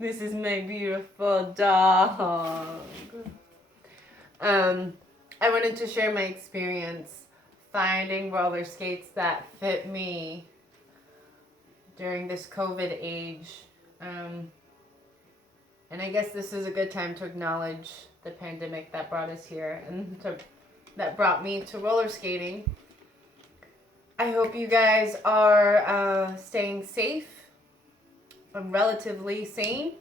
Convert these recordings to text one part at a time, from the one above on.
This is my beautiful dog. I wanted to share my experience finding roller skates that fit me during this COVID age. And I guess this is a good time to acknowledge the pandemic that brought us here and that brought me to roller skating. I hope you guys are staying safe and relatively sane.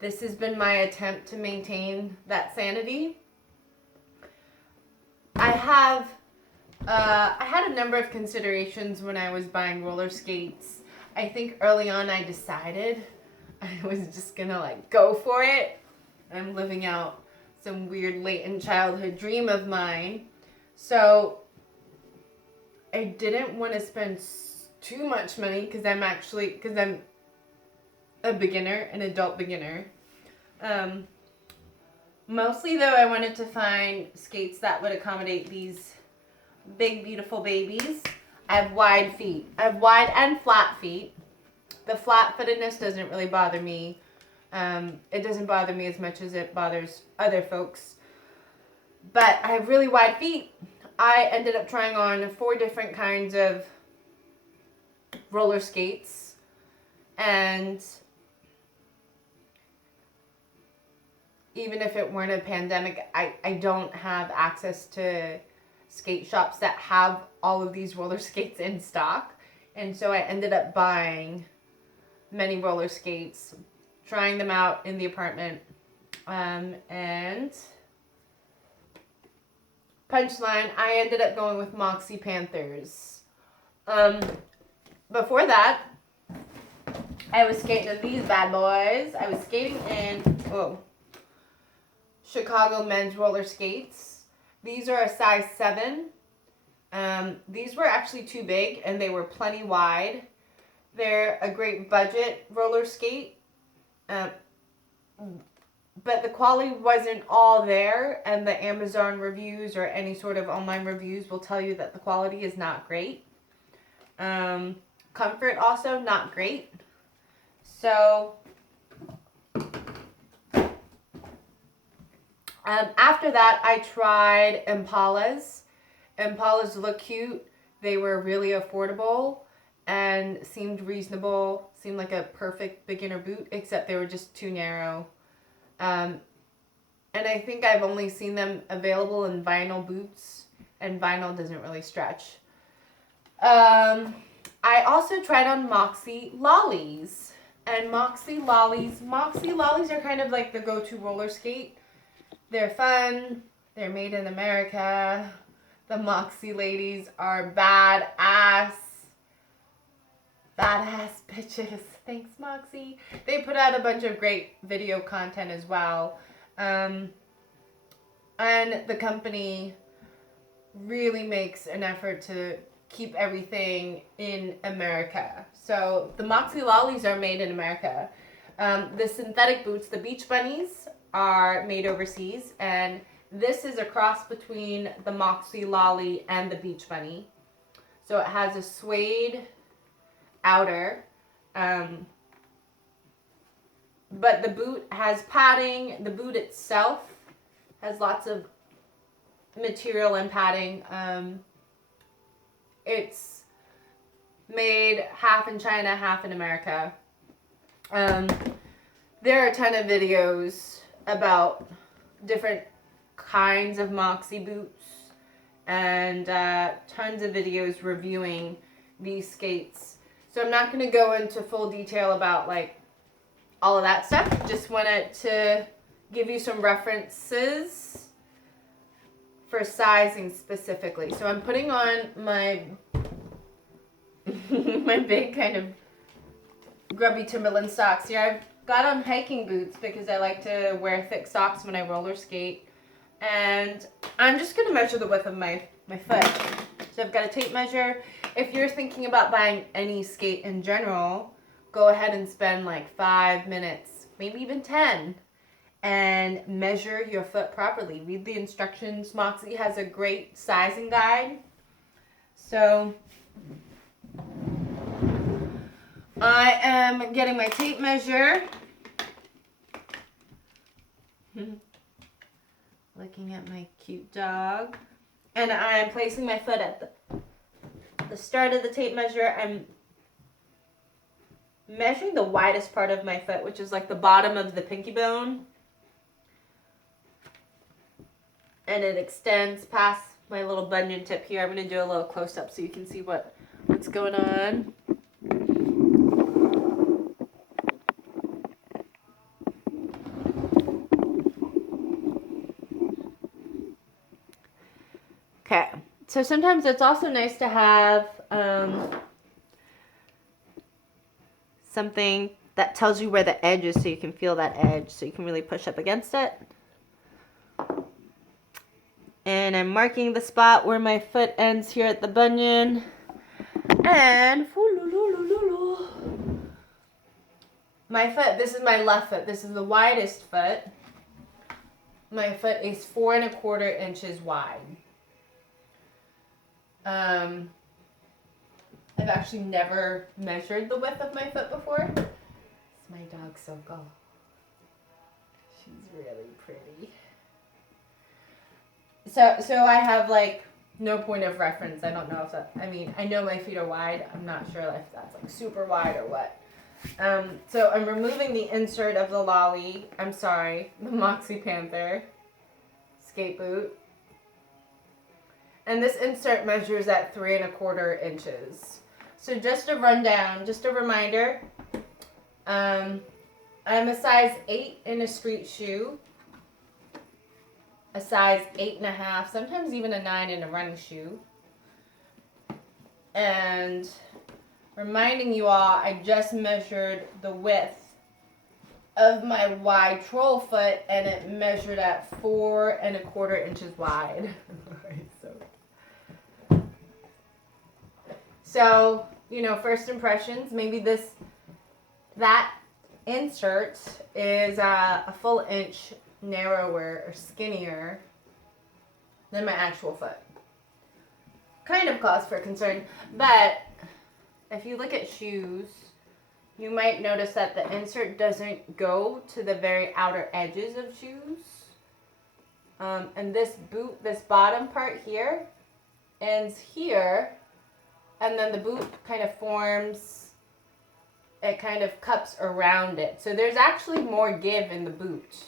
This has been my attempt to maintain that sanity. I had a number of considerations when I was buying roller skates. I think early on I decided I was just gonna go for it. I'm living out some weird latent childhood dream of mine. So I didn't want to spend too much money because I'm a beginner, an adult beginner. Mostly though, I wanted to find skates that would accommodate these big, beautiful babies. I have wide feet. I have wide and flat feet. The flat-footedness doesn't really bother me. It doesn't bother me as much as it bothers other folks. But I have really wide feet. I ended up trying on 4 different kinds of roller skates. And even if it weren't a pandemic, I don't have access to skate shops that have all of these roller skates in stock. And so I ended up buying many roller skates, trying them out in the apartment. And punchline, I ended up going with Moxi Panthers. Before that, I was skating in these bad boys. I was skating in Chicago men's roller skates. These are a size 7. These were actually too big and they were plenty wide. They're a great budget roller skate. But the quality wasn't all there, and the Amazon reviews or any sort of online reviews will tell you that the quality is not great. Comfort also not great. So after that, I tried Impalas. Impalas look cute. They were really affordable and seemed reasonable. Seemed like a perfect beginner boot, except they were just too narrow. And I think I've only seen them available in vinyl boots, and vinyl doesn't really stretch. I also tried on Moxi Lollies. And Moxi Lollies are kind of like the go-to roller skate. They're fun. They're made in America. The Moxi ladies are badass. Badass bitches. Thanks, Moxi. They put out a bunch of great video content as well. And the company really makes an effort to keep everything in America. So the Moxi Lollies are made in America. The synthetic boots, the Beach Bunnies, are made overseas. And this is a cross between the Moxi Lolly and the Beach Bunny. So it has a suede outer. But the boot has padding. The boot itself has lots of material and padding. It's made half in China, half in America. There are a ton of videos about different kinds of Moxi boots and tons of videos reviewing these skates. So I'm not going to go into full detail about all of that stuff. Just wanted to give you some references for sizing specifically. So I'm putting on my my big kind of grubby Timberland socks. Here I've got on hiking boots because I like to wear thick socks when I roller skate. And I'm just going to measure the width of my foot. So I've got a tape measure. If you're thinking about buying any skate in general, go ahead and spend 5 minutes, maybe even 10, and measure your foot properly. Read the instructions. Moxi has a great sizing guide. So I am getting my tape measure. Looking at my cute dog. And I'm placing my foot at the start of the tape measure. I'm measuring the widest part of my foot, which is like the bottom of the pinky bone. And it extends past my little bunion tip here. I'm going to do a little close-up so you can see what's going on. Okay, so sometimes it's also nice to have something that tells you where the edge is so you can feel that edge, so you can really push up against it. And I'm marking the spot where my foot ends here at the bunion. And my foot, this is my left foot. This is the widest foot. My foot is 4 1/4 inches wide. I've actually never measured the width of my foot before. It's my dog Soko. She's really pretty. So I have like no point of reference. I don't know if that, I mean, I know my feet are wide. I'm not sure if that's like super wide or what. So I'm removing the insert of the Lolly. I'm sorry, the Moxi Panther skate boot. And this insert measures at 3 1/4 inches. So just a rundown, just a reminder. I'm a size 8 in a street shoe, a size 8 1/2, sometimes even a 9 in a running shoe. And reminding you all, I just measured the width of my wide troll foot, and it measured at 4 1/4 inches wide. So, you know, first impressions, maybe that insert is a full inch narrower or skinnier than my actual foot. Kind of cause for concern, but if you look at shoes, you might notice that the insert doesn't go to the very outer edges of shoes. And this boot, this bottom part here, ends here, and then the boot kind of forms, it kind of cups around it. So there's actually more give in the boot.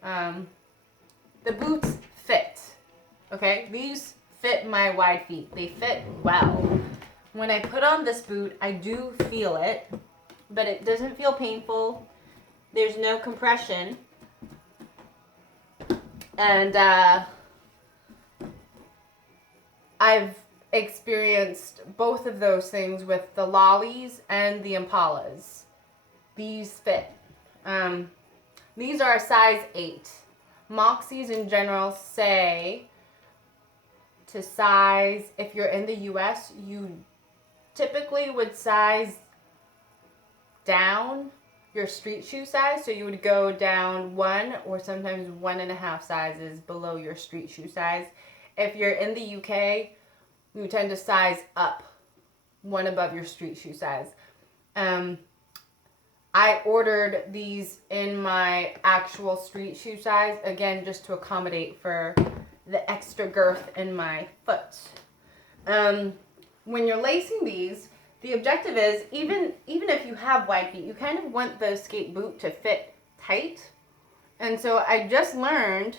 The boots fit, okay? These fit my wide feet. They fit well. When I put on this boot, I do feel it, but it doesn't feel painful. There's no compression. And I've experienced both of those things with the Lollies and the Impalas. These fit. These are a size 8. Moxis in general say to size, if you're in the US, you typically would size down your street shoe size. So you would go down 1 or sometimes 1 1/2 sizes below your street shoe size. If you're in the UK, you tend to size up 1 above your street shoe size. I ordered these in my actual street shoe size, again, just to accommodate for the extra girth in my foot. When you're lacing these, the objective is, even if you have wide feet, you kind of want the skate boot to fit tight. And so I just learned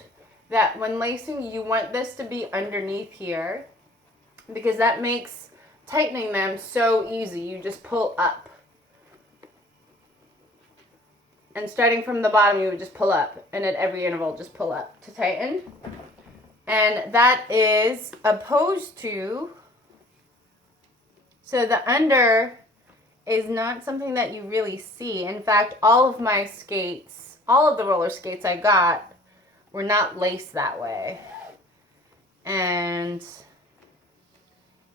that when lacing, you want this to be underneath here, because that makes tightening them so easy. You just pull up. And starting from the bottom, you would just pull up. And at every interval, just pull up to tighten. And that is opposed to, so the under is not something that you really see. In fact, all of my skates, all of the roller skates I got were not laced that way. And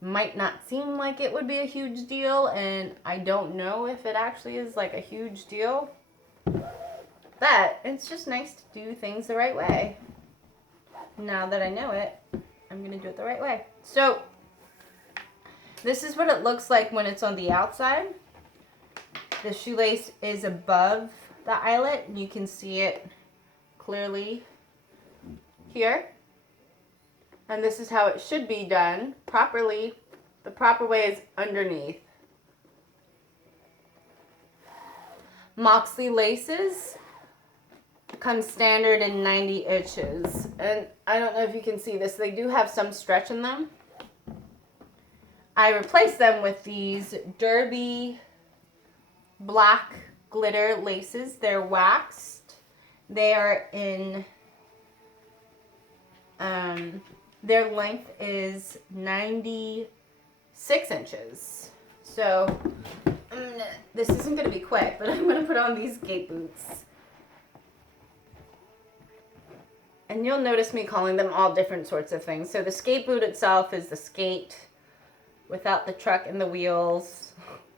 might not seem like it would be a huge deal, and I don't know if it actually is like a huge deal, but it's just nice to do things the right way. Now that I know it, I'm gonna do it the right way. So this is what it looks like when it's on the outside. the shoelace is above the eyelet, and you can see it clearly here. And this is how it should be done properly. The proper way is underneath. Moxi laces come standard in 90 inches. And I don't know if you can see this. They do have some stretch in them. I replaced them with these Derby black glitter laces. They're waxed. They are in, their length is 96 inches. So this isn't going to be quick, but I'm going to put on these skate boots. And you'll notice me calling them all different sorts of things. So the skate boot itself is the skate without the truck and the wheels.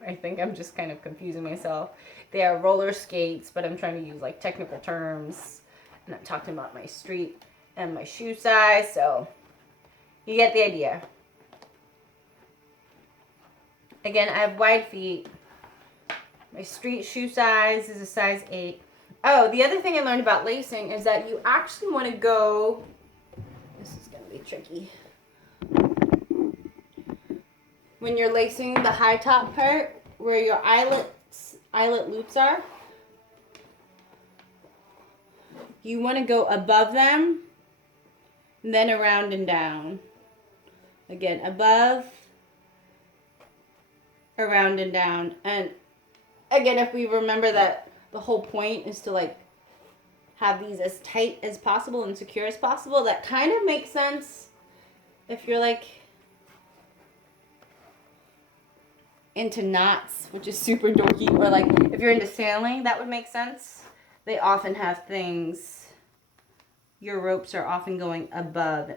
I think I'm just kind of confusing myself. They are roller skates, but I'm trying to use like technical terms. And I'm talking about my street and my shoe size. So you get the idea. Again, I have wide feet. My street shoe size is a size 8. Oh, the other thing I learned about lacing is that you actually want to go, this is going to be tricky. When you're lacing the high top part, where your eyelet loops are, you want to go above them, and then around and down. Again, above, around and down. And again, if we remember that the whole point is to like have these as tight as possible and secure as possible, that kind of makes sense if you're like into knots, which is super dorky, or like if you're into sailing, that would make sense. They often have things, your ropes are often going above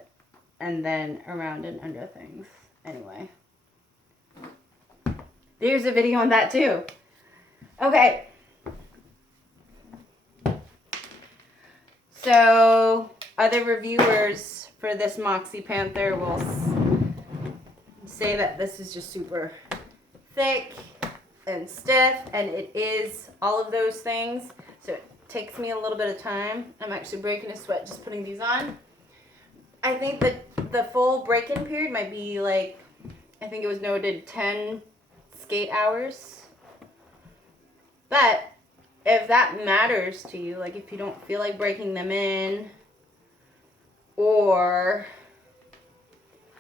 and then around and under things. Anyway, there's a video on that too. Okay. So other reviewers for this Moxi Panther will say that this is just super thick and stiff, and it is all of those things. So it takes me a little bit of time. I'm actually breaking a sweat just putting these on. I think that the full break-in period might be like, I think it was noted 10 skate hours. But if that matters to you, like if you don't feel like breaking them in, or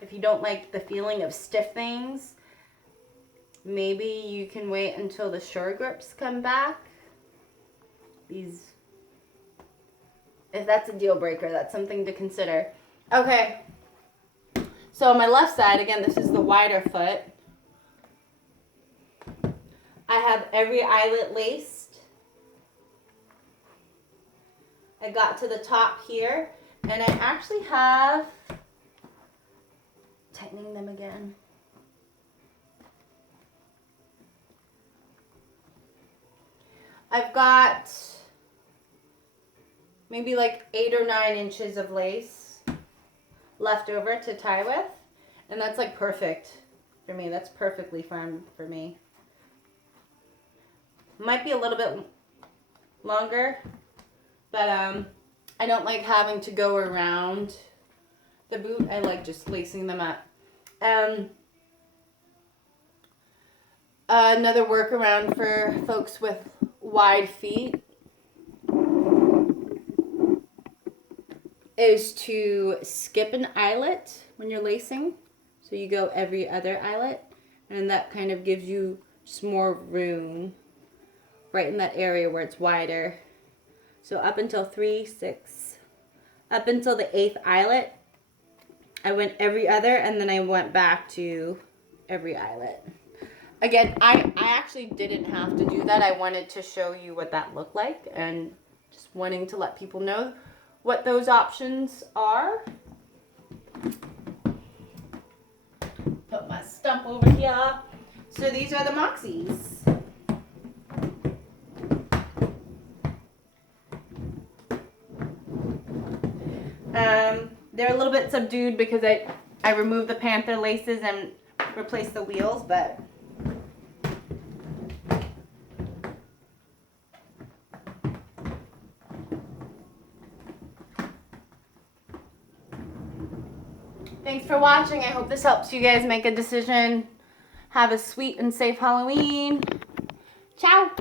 if you don't like the feeling of stiff things, maybe you can wait until the shore grips come back. If that's a deal breaker, that's something to consider. Okay, so on my left side, again, this is the wider foot. I have every eyelet laced. I got to the top here, and I actually have, tightening them again. I've got maybe like 8 or 9 inches of lace left over to tie with, and that's like perfect for me. That's perfectly fine for me. Might be a little bit longer, but I don't like having to go around the boot. I like just lacing them up. Another workaround for folks with wide feet is to skip an eyelet when you're lacing. So you go every other eyelet, and that kind of gives you just more room right in that area where it's wider. So up until 3, 6, up until the 8th eyelet, I went every other, and then I went back to every eyelet. Again, I actually didn't have to do that. I wanted to show you what that looked like, and just wanting to let people know what those options are. Put my stump over here. So these are the Moxis. They're a little bit subdued because I removed the Panther laces and replaced the wheels, but Thanks for watching. I hope this helps you guys make a decision. Have a sweet and safe Halloween. Ciao.